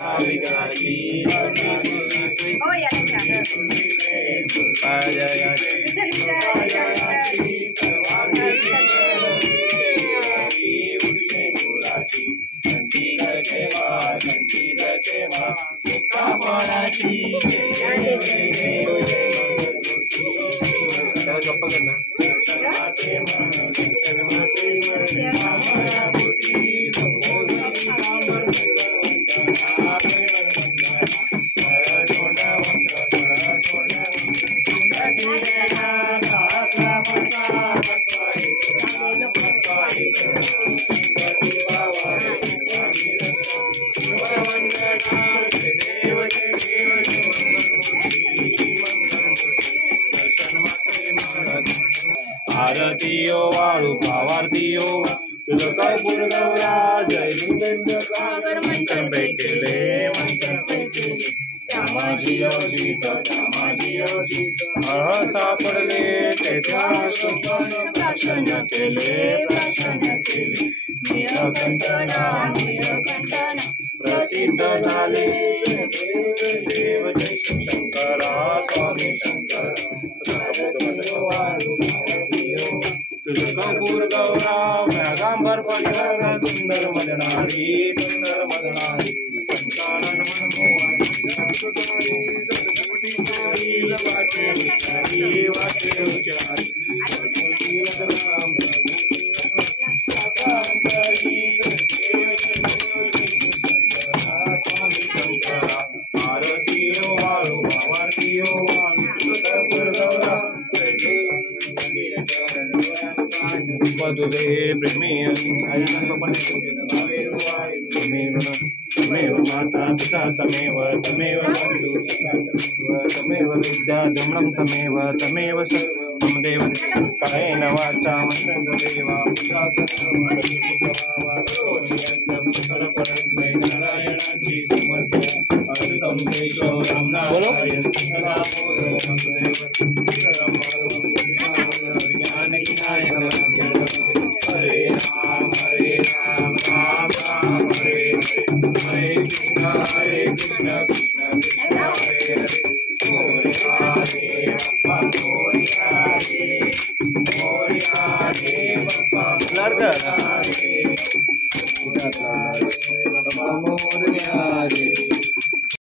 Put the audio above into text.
विघ्नाची Oh ya ada. पाजया गप्पा करना आरतीयो वाळू भावार्थियो तुझं कर्पूर गौरा जय सागर मंथन पे केले श्यामाजी योषित सापडले ते प्राशन केले नीळकंठना प्रसिद्ध झाले देव जय शंकरा स्वामी शंकर तुझं कर्पूर गौरा व्यागांबर परिवारा सुंदर मदनारी पंचानन मनमोहनी वाचे उच्चारी आरतीयो वाळू भावार्थियो कर्पूर गौरा वधुदे प्रेमी तमेव माता पिता तमेव बन्धु तमेव विद्या जमनं तमेव सर्वं देव कायेन वाचा मन्त्रदेवा नारायणाची समर्थ अच्युतं केशवं हरे राम राम राम हरे हरे कृष्ण कृष्ण कृष्ण हरे हरे मोरिया रे बप्पा